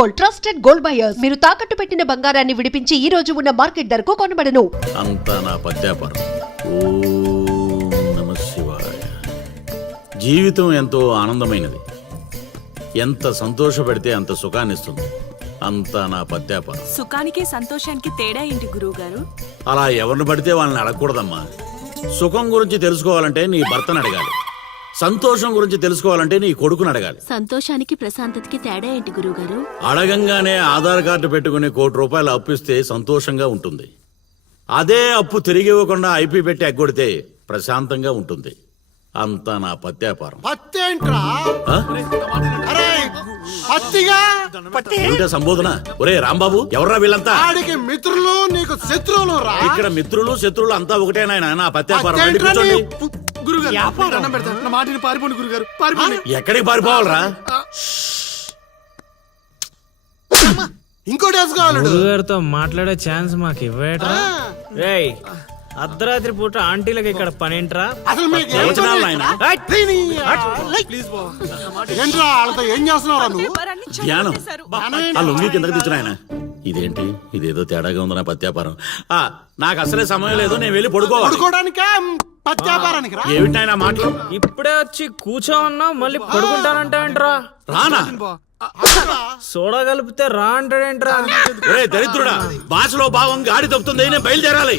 Gold, trusted gold buyers. మీరు తాకట్టు పెట్టిన బంగారాన్ని విడిపించి ఈ రోజు ఉన్న మార్కెట్ ధరకు కొనబడను. అంతా నా పద్యాపారం. ఓం నమః శివాయ. జీవితం ఎంతో ఆనందమైనది. ఎంత సంతోషపెడితే అంత సుఖాన్నిస్తుంది. అంతా నా పద్యాపారం. సుఖానికి సంతోషానికి తేడా ఏంటి గురువు గారు? అలా ఎవరిని పడితే వాళ్ళని అడగకూడదమ్మా. సుఖం గురించి తెలుసుకోవాలంటే నీ భర్తను అడగాలి. సంతోషం గురించి తెలుసుకోవాలంటే నీ కొడుకుని అడగాలి. సంతోషానికి ప్రశాంతతకి తేడా ఏంటి గురువు గారు? అడగంగానే ఆధార్ కార్డు పెట్టుకుని ₹1,00,00,000 అప్పిస్తే సంతోషంగా ఉంటుంది. అదే అప్పు తిరిగి ఇవ్వకుండా ఐపీ పెట్టి ఎగ్గొడితే ప్రశాంతంగా ఉంటుంది. అంతా నా పత్యాపారం. ఏమిటా సంబోధన? ఒరే రాంబాబు, ఎవర్రా వీళ్ళంతా? మిత్రులు నీకు శత్రువులు రా. ఇక్కడ మిత్రులు శత్రువులు అంతా ఒకటే నాయన. నా పత్యాపారం. ఎక్కడికి పారిపోవాలరా? ఇంకోటి గురుగారితో మాట్లాడే ఛాన్స్ మాకు ఇవ్వేట్రా. రేయ్, అర్ధరాత్రి పూట ఆంటీలకి ఇక్కడ పనేంట్రా? అసలు మీకు ఏం చేస్తున్నారా నువ్వు? ధ్యానం. ఆ లుంగి కిందకి తెచ్చిన ఆయన. ఇదేంటి, ఇదేదో తేడాగా ఉంది నా పత్యాపారం. నాకు అసలే సమయం లేదు, నేను వెళ్ళి పడుకోవడానికా పత్యాపారానికి రా. ఏమిటి ఆయన మాటలు? ఇప్పుడే వచ్చి కూర్చో ఉన్నావు, మళ్ళీ పడుకుంటానంటా. రానా? సోడా కలిపితే రా అంటాడేంట్రా? రే దరిద్రుడా, భాషలో భావం గాడి తప్పుతుంది. నేను బయలుదేరాలి.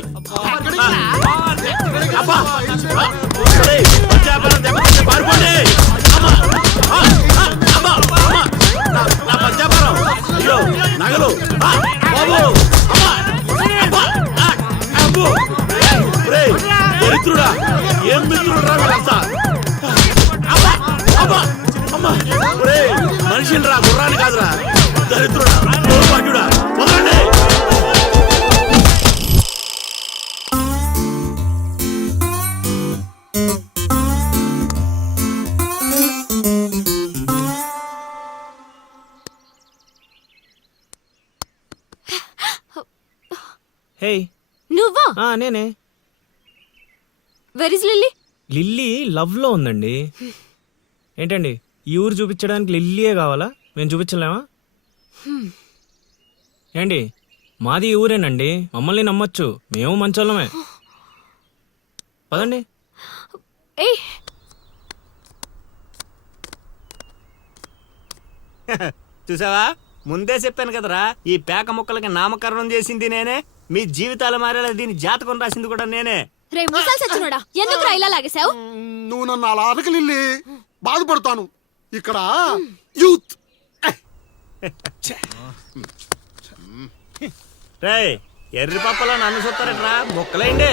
పారిపోండి. నా పత్యాపారం. అయ్యో నగలు. దరిద్రుడా, ఏం మిత్రుడు రా వీళ్ళంతా. మనిషిని రా, గుర్రాన్ని కాదురా. దరిద్రుడా, దౌర్భాగ్యుడా, వదలండి. హే, నువ్వా? నేనే. Where is lily? Lily love లో ఉందండి. ఏంటండి, ఈ ఊరు చూపించడానికి లిల్లీయే కావాలా? మేము చూపించలేమా? ఏంటి, మాది ఈ ఊరేనండి, మమ్మల్ని నమ్మొచ్చు, మేము మంచోళ్ళమే. పదండి. చూసావా, ముందే చెప్పాను కదరా, ఈ పేక ముక్కలకి నామకరణం చేసింది నేనే. మీ జీవితాలు మారేలా దీని జాతకం రాసింది కూడా నేనే. రే ముసల్ సచ్చినోడా, ఎందుకురా ఇలా లాగేశావు? నువ్వు నన్ను అలా అరకలిల్లి బాధపడతాను. ఇక్కడ యూత్. రే, ఎర్రి పప్పలో నన్ను చూస్తారట్రా, ముక్కలేండి.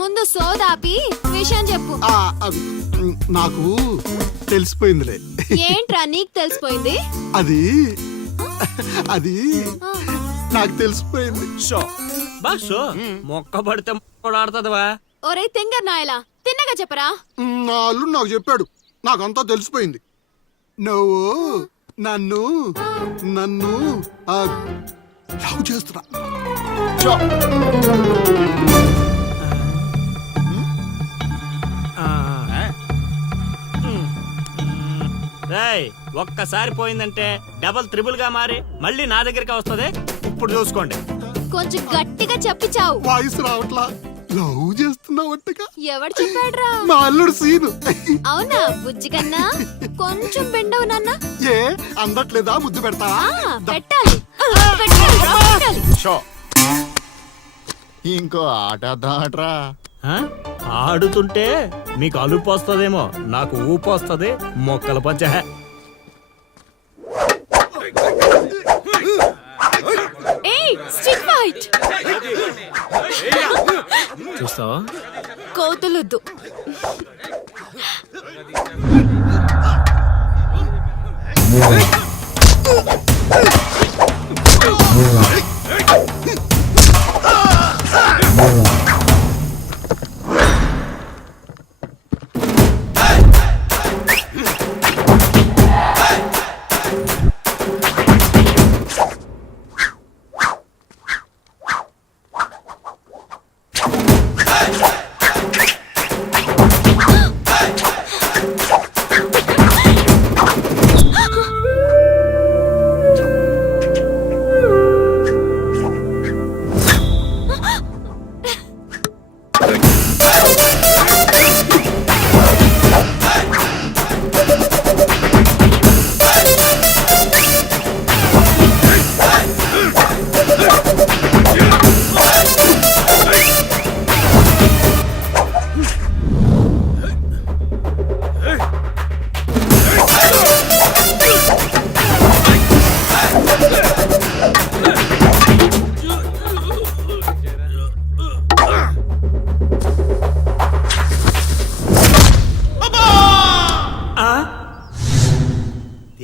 ముందు సోదాపి విషయం చెప్పు. నాకు తెలిసిపోయిందిలే. ఏంట్రా నీకు తెలిసిపోయింది? అది అది నాకు తెలిసిపోయింది. మొక్క పడితే ఆడుతుందివా? ఒరే తింగర్ నాయలా, తిన్నగా చెప్పరా. నా అల్లుడు నాకు చెప్పాడు, నాకంతా తెలిసిపోయింది. నువ్వు నన్ను నన్ను లవ్ చేస్తున్నా. రేయ్, ఒక్కసారి పోయిందంటే డబల్ త్రిబుల్ గా మారి మళ్ళీ నా దగ్గరికి వస్తుంది. ఇప్పుడు చూసుకోండి. కొంచెం గట్టిగా చెప్పిచావు. వాయిస్ రావట్లా. లవ్ చేస్తున్నావట్టుగా. ఎవడు చెప్పాడ్రా? మా అల్లుడు సీను. అవునా బుజ్జి కన్నా? కొంచెం బెండవు నాన్న. ఏ అందట్లేదా? ముద్దు పెడతావా? పెట్టాలి. ఇంకో ఆట ఆడరా. ఆడుతుంటే మీకు అలుపు వస్తుందేమో, నాకు ఊపు వస్తుంది. మొక్కల పంచ. చూస్తావా? కోతులొద్దు.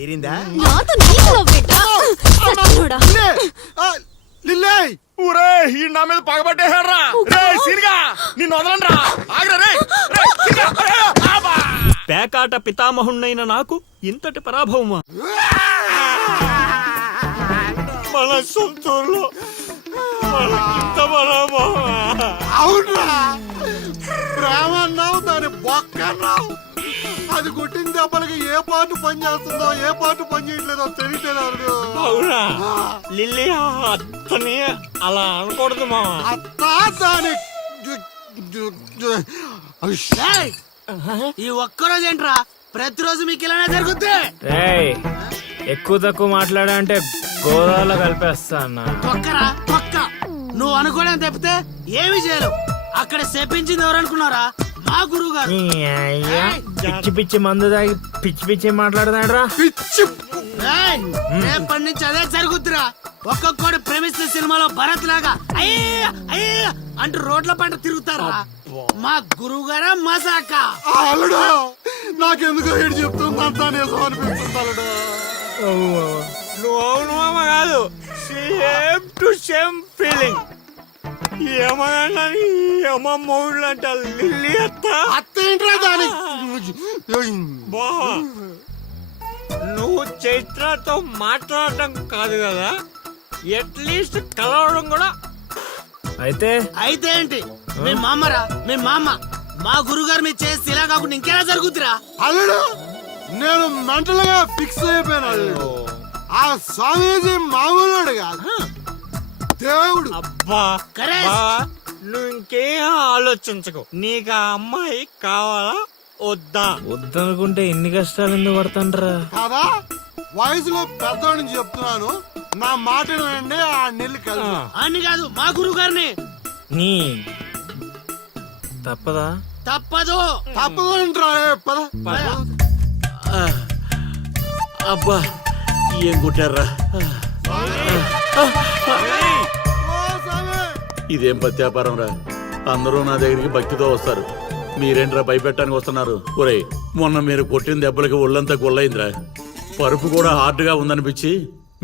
తీరిందా? నాతో నీకు లవ్వేంటా? సచ్చినోడా. లిల్లే ఊరే ఈ నా మీద పగబట్టేశాడ్రా. రేయ్ సీన్గా నిన్ను వదలండ్రా. ఆగ్రా రేయ్. రేయ్ సీన్గా. ఆబా! పేకాట పితామహుణ్ణైన నాకు ఇంతటి పరాభవమా? మన సొంతూరులో మనకింత పరాభవమా? అవునరా ప్రేమ అన్నావు దాని బొక్క అన్నావు. అది కొట్టిన దెబ్బలకి ఏ పాటు పని చేస్తుందో ఏ పాటు పని చేయట్లేదో తెలియట్లేదు. అవునా లిల్లీ అత్తని అలా అనకూడదు మా. అత్తా దాని ఏయ్! ఈ ఒక్కరోజు ఏంట్రా ప్రతిరోజు మీకు ఇలానే జరుగుద్ది. రేయ్ ఎక్కువ తక్కువ మాట్లాడా అంటే గోదావరిలో కలిపేస్తా అన్న. తొక్కరా తొక్క. నువ్వు అనుకోవడం తప్పితే ఏమీ చేయలేవు. అక్కడ చెప్పించింది ఎవరు అనుకున్నారా? మా గురువు గారు. నీ అయ్యా పిచ్చి పిచ్చి మందు తాగి పిచ్చి పిచ్చి మాట్లాడుతున్నాడు రా. పిచ్చి ఏయ్! రేపటి నుంచి అదే జరుగుద్దిరా. ఒక్కొక్కడు ప్రేమిస్తున్న సినిమాలో భరత్ లాగా అయ్యా అయ్యా అంటూ రోడ్ల పంట తిరుగుతారా? మా గురువు గారా మసాక. అల్లుడు నాకెందుకో ఏడు చెప్తుందంతా నిజం అనిపిస్తుంది అల్లుడు. నువ్వు అవును మామ కాదు సేమ్ టు సేమ్ ఫీలింగ్. ఏమన్నా మొగుళ్ళు అంట లిల్లీ అత్త. అత్తేంట్రా దాని బావా నువ్వు చైత్రతో మాట్లాడటం కాదు కదా అట్లీస్ట్ కలవడం కూడా. అయితే అయితే ఏంటి మీ మామరా మీ మామ. మా గురువు గారు మీరు చేసి ఇలా కాకుండా ఇంకెలా జరుగుద్దిరా? అల్లుడు నేను మెంటల్ గా ఫిక్స్ అయిపోయాను అల్లుడు. ఆ స్వామీజీ మామూలుడు కాదు దేవుడు. అబ్బా కరేష్. బావా, నువ్వు ఇంకేం ఆలోచించకు. నీకు ఆ అమ్మాయి కావాలా వద్దా? వద్దనుకుంటే ఎన్ని కష్టాలు ఎందుకు పడతాండ్రా? కాదా వయసులో పెద్దవాడిని చెప్తున్నాను. నా మాట వినండి. ఆ నెల్లి కలిసి అని కాదు మా గురువు గారిని. నీ తప్పదా? తప్పదు. తప్పదంటారా పద. అబ్బా ఏం కొట్టారా? ఓ స్వామి ఇదేం పత్యాపారం రా. అందరూ నా దగ్గరికి భక్తితో వస్తారు, మీరేంట్రా భయపెట్టడానికి వస్తున్నారు? ఒరేయ్ మొన్న మీరు కొట్టిన దెబ్బలకి ఒళ్ళంతా గుల్లైందిరా. పరుపు కూడా హార్డ్ గా ఉందనిపించి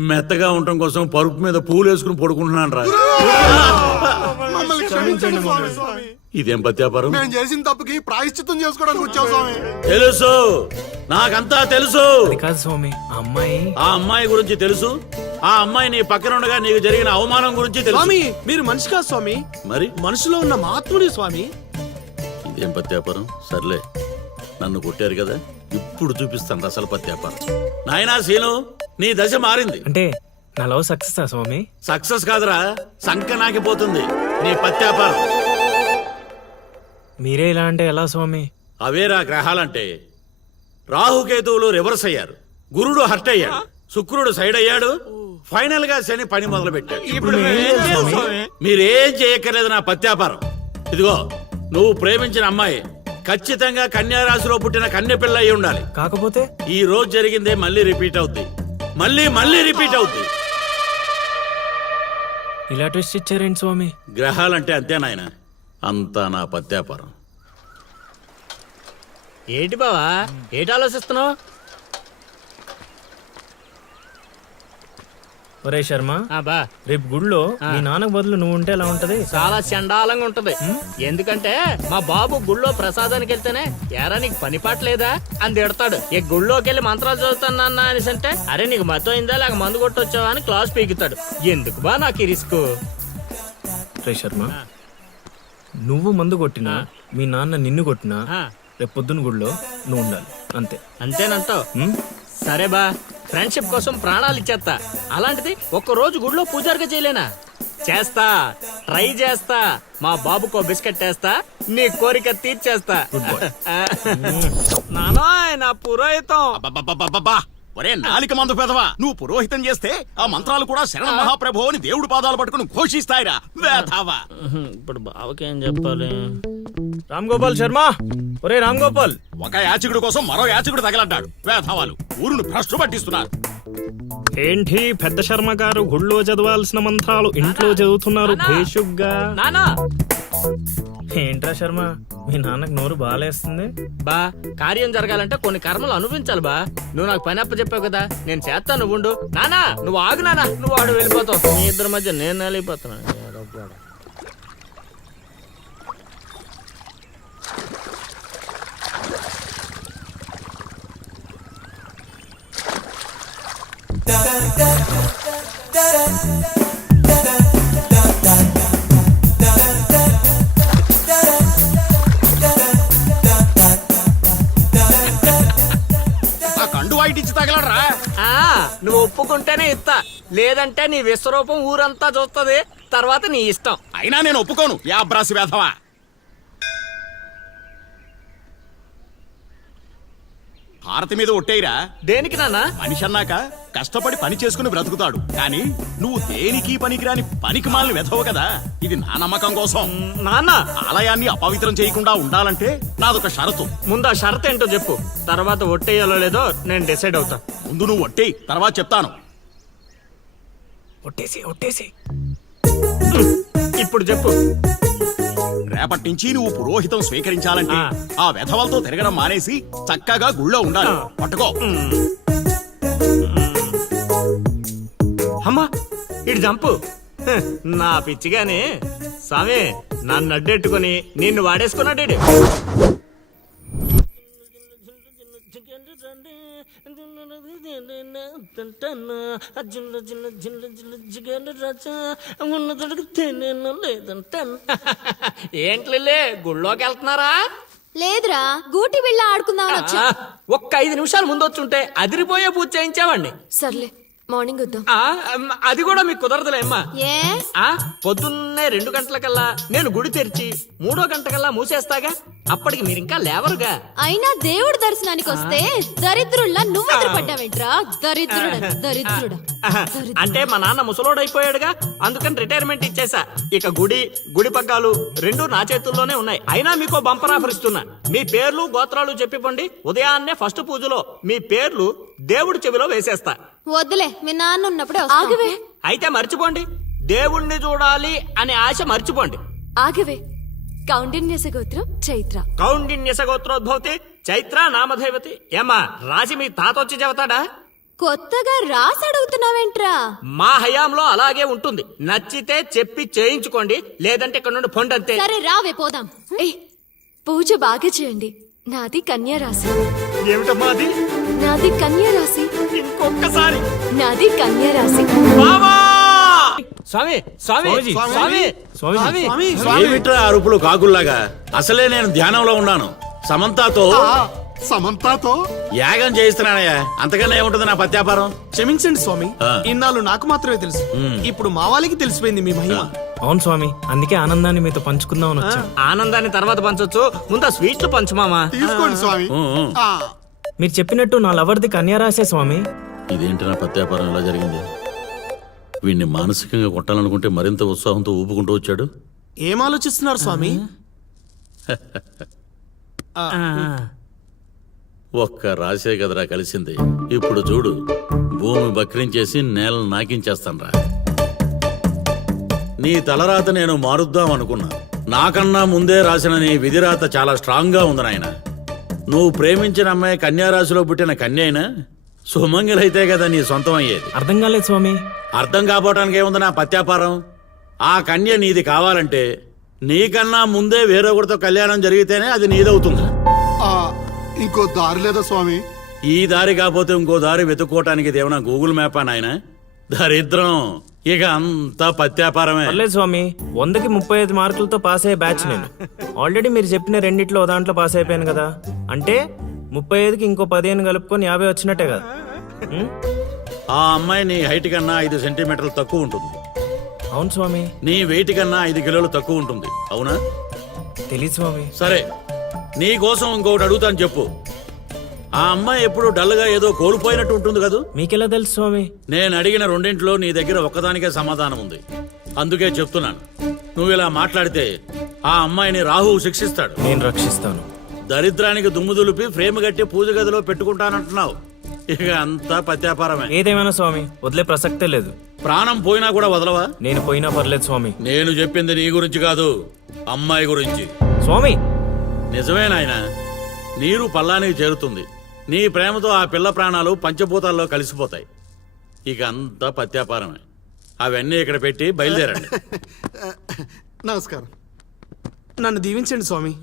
మెత్తగా ఉండటం కోసం పరుపు మీద పూలు వేసుకుని పడుకుంటున్నాను రా. మమ్మల్ని క్షమించండి స్వామి. ఇదేం పత్యాపారం? మేము చేసిన తప్పుకి ప్రాయశ్చిత్తం చేసుకోవడానికి వచ్చావు స్వామి. తెలుసు, నాకంతా తెలుసు. అది కాదు స్వామి, ఆ అమ్మాయి ఆ అమ్మాయి గురించి తెలుసు. ఆ అమ్మాయి నీ పక్కన ఉండగా నీకు జరిగిన అవమానం గురించి తెలుసు. స్వామి మీరు మనిషి కాదు స్వామి, మరి మనసులో ఉన్న మహాత్ముడి స్వామి. ఇదేం పత్యాపారం? సర్లే నన్ను కొట్టారు కదా, ఇప్పుడు చూపిస్తాను అసలు పత్యాపారం. నాయనా సీను, నీ దశ మారింది. అంటే నా లవ్ సక్సెస్ స్వామి? సక్సెస్ కాదురా, సంక నాకిపోతుంది నీ పత్యాపారం. మీరే ఇలా అంటే ఎలా స్వామి? అవేరా గ్రహాలంటే. రాహుకేతువులు రివర్స్ అయ్యారు, గురుడు హర్ట్ అయ్యాడు, శుక్రుడు సైడ్ అయ్యాడు, ఫైనల్ గా శని పని మొదలు పెట్టాడు. ఇప్పుడు మేమేం చేయాలి స్వామి? మీరేం చేయక్కర్లేదు నా పత్యాపారం. ఇదిగో నువ్వు ప్రేమించిన అమ్మాయి ఖచ్చితంగా కన్యారాశిలో పుట్టిన కన్య పిల్ల అయి ఉండాలి. కాకపోతే ఈ రోజు జరిగిందే మళ్ళీ రిపీట్ అవుద్ది, మళ్ళీ రిపీట్ అవుద్ది. ఇలా ట్విస్ట్ ఇచ్చారేంటి స్వామి? గ్రహాలంటే అంతే నాయన, అంతా నా పత్యాపారం. ఏంటి బావా ఏంటి ఆలోచిస్తున్నావు? ఒరే శర్మ, బా రేపు గుడిలో మీ నాన్నకు బదులు నువ్వు ఉంటే ఎలా ఉంటది? చాలా చండాలంగా ఉంటది. ఎందుకంటే మా బాబు గుళ్ళో ప్రసాదానికి వెళ్తేనే ఎరా నీకు పని పాటలేదా అని తిడతాడు. ఈ గుళ్ళోకి వెళ్ళి మంత్రాలు చదువుతాను అన్న అనేసి అంటే అరే నీకు మతం అయిందా లేక మందు కొట్టొచ్చావా అని క్లాస్ పీకుతాడు. ఎందుకు బా నాకు ఈ రిస్క్? రే శర్మ, నువ్వు మందు కొట్టినా మీ నాన్న నిన్ను కొట్టినా రేపు పొద్దున్న గుడిలో నువ్వు ఉండాలి, అంతే. అంతేనంటావు? ఉమ్? సరే బా, ఫ్రెండ్షిప్ కోసం ప్రాణాలు ఇచ్చేస్తా. అలాంటిది ఒక్క రోజు గుడిలో పూజారిగా చేయలేనా? చేస్తా, ట్రై చేస్తా. మా బాబుకో బిస్కెట్ వేస్తా, నీ కోరిక తీర్చేస్తా. నానా నా పురోహితం. అబ్బబ్బబ్బబ్బబ్బా! ఒరే నాలిక మందు పెదవా, నువ్వు పురోహితం చేస్తే ఆ మంత్రాలు కూడా శరణ మహాప్రభు అని దేవుడు పాదాలు పట్టుకుని ఘోషిస్తాయిరా వేధావా. ఇప్పుడు బావకేం చెప్పాలి? రామ్ గోపాల్ శర్మ, ఒరే రామ్ గోపాల్, ఒక యాచకుడు కోసం మరో యాచకుడు తగలడ్డాడు. వేధావాలు ఊరును భ్రష్టు పట్టిస్తున్నారు. ఏంటి పెద్ద శర్మ గారు గుళ్ళో చదవాల్సిన మంత్రాలు ఇంట్లో చదువుతున్నారు భేషుగ్గా? నానా ఏంట్రా శర్మ మీ నాన్నకు నోరు బాగాలేస్తుంది. బా కార్యం జరగాలంటే కొన్ని కర్మలు అనుభవించాలి బా. నువ్వు నాకు పని అప్ప చెప్పావు కదా, నేను చేస్తాను, నువ్వు ఉండు. నానా నువ్వు ఆగు నానా, నువ్వు ఆడు వెళ్ళిపోతావు. మీ ఇద్దరి మధ్య నేను వెళ్ళిపోతున్నాను. ఆ కండు వైట్ ఇచ్చి తగలరా. ఆ, నువ్వు ఒప్పుకుంటేనే ఇస్తా, లేదంటే నీ విశ్వరూపం ఊరంతా చూస్తుంది, తర్వాత నీ ఇష్టం. అయినా నేను ఒప్పుకోను. యాబ్రాసి వేధవా. హారతి మీద ఒట్టేయరా. దేనికి నాన్న? మనిషి అన్నాక కష్టపడి పని చేసుకుని బ్రతుకుతాడు, కానీ నువ్వు దేనికి పనికిరాని పనికి మాలిన వెధవు కదా. ఇది నా నమ్మకం కోసం. నాన్న ఆలయాన్ని అపవిత్రం చేయకుండా ఉండాలంటే నాదొక షరతు. ముందు ఆ షరత్ ఏంటో చెప్పు, తర్వాత ఒట్టేయాలో లేదో నేను డిసైడ్ అవుతా. ముందు నువ్వు ఒట్టేయి, తర్వాత చెప్తాను. ఒట్టేసి ఇప్పుడు చెప్పు. రేపటి నుంచి నువ్వు పురోహితం స్వీకరించాలంటే ఆ వెధవలతో తిరగడం మానేసి చక్కగా గుళ్ళో ఉండాలి. పట్టుకో. అమ్మా ఇటు జంపు. హ, నా పిచ్చిగాని స్వామి నన్ను అడ్డెట్టుకొని నిన్ను వాడేసుకున్నాడు ఈడు. ఏంట్లే గుళ్ళోకి వెళ్తున్నారా? లేదురా, గూటి బిళ్ళ ఆడుకుందామని వచ్చా. ఒక్క 5 నిమిషాలు ముందు వచ్చుంటే అదిరిపోయే పూజ చేయించావండి. సర్లే, మార్నింగ్ వద్దాం. అది కూడా మీకు కుదరదులే అమ్మా. ఏ పొద్దున్నే 2 గంటలకల్లా నేను గుడి తెరిచి 3వ గంటకల్లా మూసేస్తాగా, అప్పటికి మీరు ఇంకా లేవరుగా. అయినా దేవుడి దర్శనానికి వస్తే దరిద్రుల్లా నువ్వు ఎదురుపడ్డావేంట్రా? దరిద్రుడా దరిద్రుడా. అంటే మా నాన్న ముసలోడైపోయాడుగా, అందుకని రిటైర్మెంట్ ఇచ్చేసా. ఇక గుడి పగ్గాలు 2 నా చేతుల్లోనే ఉన్నాయి. అయినా మీకో బంపర్ ఆఫర్ ఇస్తున్నా. మీ పేర్లు గోత్రాలు చెప్పిపోండి, ఉదయాన్నే ఫస్ట్ పూజలో మీ పేర్లు దేవుడి చెవిలో వేసేస్తా. వద్దులే, మీ నాన్న ఉన్నప్పుడే ఆగవే. అయితే మర్చిపోండి, దేవుణ్ణి చూడాలి అనే ఆశ మర్చిపోండి. ఆగవే. కౌండిన్యస గోత్రం చైత్ర. కౌండిన్యస గోత్రోద్భవతి చైత్ర నామధేవతి. ఏమ్మా రాసి మీ తాత వచ్చి చెబుతాడా? కొత్తగా రాసి అడుగుతున్నావేంట్రా? మా హయాంలో అలాగే ఉంటుంది. నచ్చితే చెప్పి చేయించుకోండి, లేదంటే ఇక్కడ నుండి పొండంతే. సరే రావే పోదాం. పూజ బాగా చేయండి. నాది కన్యా రాశి. ఏమిటమ్మా అది? నాది కన్యా రాశి. ఇంకొకసారి. నాది కన్యా రాశి. స్వామి స్వామి స్వామి స్వామి ఏమిట్రా అరుపులు కాకుల్లాగా? అసలే నేను ధ్యానంలో ఉన్నాను. సమంతాతో సమంతాతో యాగం చేయిస్తున్నానయ్యా, అంతకన్నా ఏముంటుంది నా పత్యాపారం. క్షమించండి స్వామి, ఇన్నాళ్ళు నాకు మాత్రమే తెలుసు. ఇప్పుడు మా వాళ్ళకి తెలిసిపోయింది మీ మహిమ. అవును స్వామి, అందుకే ఆనందాన్ని మీతో పంచుకుందామని వచ్చాం. ఆనందాన్ని తర్వాత పంచొచ్చు, ముందు ఆ స్వీట్లు పంచు మామా. తీసుకోండి స్వామి. ఆ, మీరు చెప్పినట్టు నా లవర్ది కన్యారాశే స్వామి. ఇదేంటి నా పత్యాపారం ఎలా జరిగింది? వీడిని మానసికంగా కొట్టాలనుకుంటే మరింత ఉత్సాహంతో ఊపుకుంటూ వచ్చాడు. ఏం ఆలోచిస్తున్నారు స్వామి? ఒక్క రాసే కదరా కలిసింది. ఇప్పుడు చూడు, భూమి బక్రించేసి నేలను నాకించేస్తాన్రా. నీ తలరాత నేను మారుద్దాం అనుకున్నా. నాకన్నా ముందే రాసిన నీ విధిరాత చాలా స్ట్రాంగ్ గా ఉంది నాయన. నువ్వు ప్రేమించిన అమ్మాయి కన్యారాశిలో పుట్టిన కన్య అయినా సుమంగలైతే కదా నీ సొంతం అయ్యేది. అర్థం కాలేదు స్వామి. అర్థం కాపోవటానికి ఏముంది నా పత్యాపారం? ఆ కన్య నీది కావాలంటే నీకన్నా ముందే వేరొకరితో కళ్యాణం జరిగితేనే అది నీదవుతుంది. ఆ, ఇంకో దారి లేదా స్వామి? ఈ దారి కాకపోతే ఇంకో దారి వెతుక్కోవటానికి ఇదేమన్నా గూగుల్ మ్యాపా నాయన? దరిద్రం. ఇక అంతా పత్యాపారమే. పర్లేదు స్వామి, 100కి 35 మార్కులతో పాస్ అయ్యే బ్యాచ్ నేను. ఆల్రెడీ మీరు చెప్పిన రెండిట్లో దాంట్లో పాస్ అయిపోయాను కదా. అంటే 35కి ఇంకో 15 కలుపుకొని 50 వచ్చినట్టే కదా. ఆ అమ్మాయి నీ హైట్ కన్నా 5 సెంటీమీటర్లు తక్కువ ఉంటుంది. అవును స్వామి. నీ వెయిట్ కన్నా 5 కిలోలు తక్కువ ఉంటుంది. అవునా? తెలీదు స్వామి. సరే, నీ కోసం ఇంకొకటి అడుగుతాను, చెప్పు. ఆ అమ్మాయి ఎప్పుడు డల్ గా ఏదో కోల్పోయినట్టు ఉంటుంది కదా? మీకెలా తెలుసు స్వామి? నేను అడిగిన రెండింటిలో నీ దగ్గర ఒక్కదానికే సమాధానం ఉంది. అందుకే చెప్తున్నాను. నువ్వు ఇలా మాట్లాడితే ఆ అమ్మాయిని రాహువు శిక్షిస్తాడు. నేను రక్షిస్తాను. దరిద్రానికి దుమ్ము దులిపి ఫ్రేమ్ కట్టి పూజ గదిలో పెట్టుకుంటానంటున్నావు. ఇక అంతా పత్యాపారమే. ఏదేమైనా స్వామి, వదిలే ప్రసక్తే లేదు. ప్రాణం పోయినా కూడా వదలవా? నేను పోయినా పర్లేదు స్వామి. నేను చెప్పింది నీ గురించి కాదు, అమ్మాయి గురించి. స్వామి నిజమే నాయనా, నీరు పల్లానికి చేరుతుంది. నీ ప్రేమతో ఆ పిల్ల ప్రాణాలు పంచభూతాల్లో కలిసిపోతాయి. ఇక అంతా పత్యాపారమే. అవన్నీ ఇక్కడ పెట్టి బయలుదేరండి. నమస్కారం. నన్ను దీవించండి స్వామి.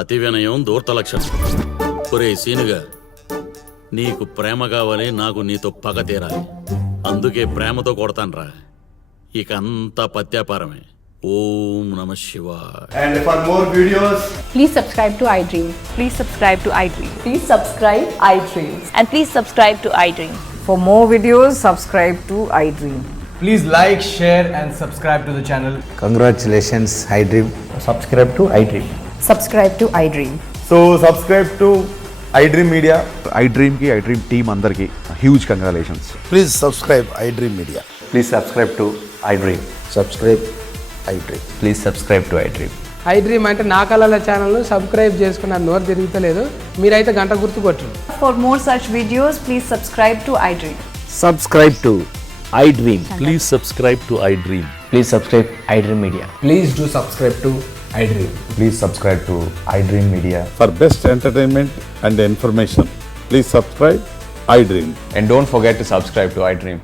అతి వినయం దూర్త లక్షణం. ఒరే సీనుగా, నీకు ప్రేమ కావాలి, నాకు నీతో పగ తీరాలి. అందుకే ప్రేమతో కొడతాన్రా. ఇక అంతా పత్యాపారమే. ఓం నమ శివాయ. And for more videos, Please subscribe to iDream. Please subscribe to iDream. Please subscribe iDream. And please subscribe to iDream. For more videos, subscribe to iDream. please like, share, and subscribe to the channel. Congratulations, iDream. Subscribe to iDream. Subscribe to iDream. So subscribe to iDream Media. iDream ki iDream team andarki huge congratulations. Please subscribe iDream Media. Please subscribe to iDream. Subscribe iDream. Please subscribe to iDream. iDream అంటే నా కళల channel subscribe చేసుకున్న నోరు తిరుగుతలేదు. మీరైతే గంట గుర్తు కొట్టండి. For more such videos, please subscribe to iDream. Subscribe to iDream. Please subscribe to iDream. Please subscribe iDream Media. Please do subscribe to iDream. Please subscribe to iDream Media. For best entertainment and information, please subscribe iDream. And don't forget to subscribe to iDream.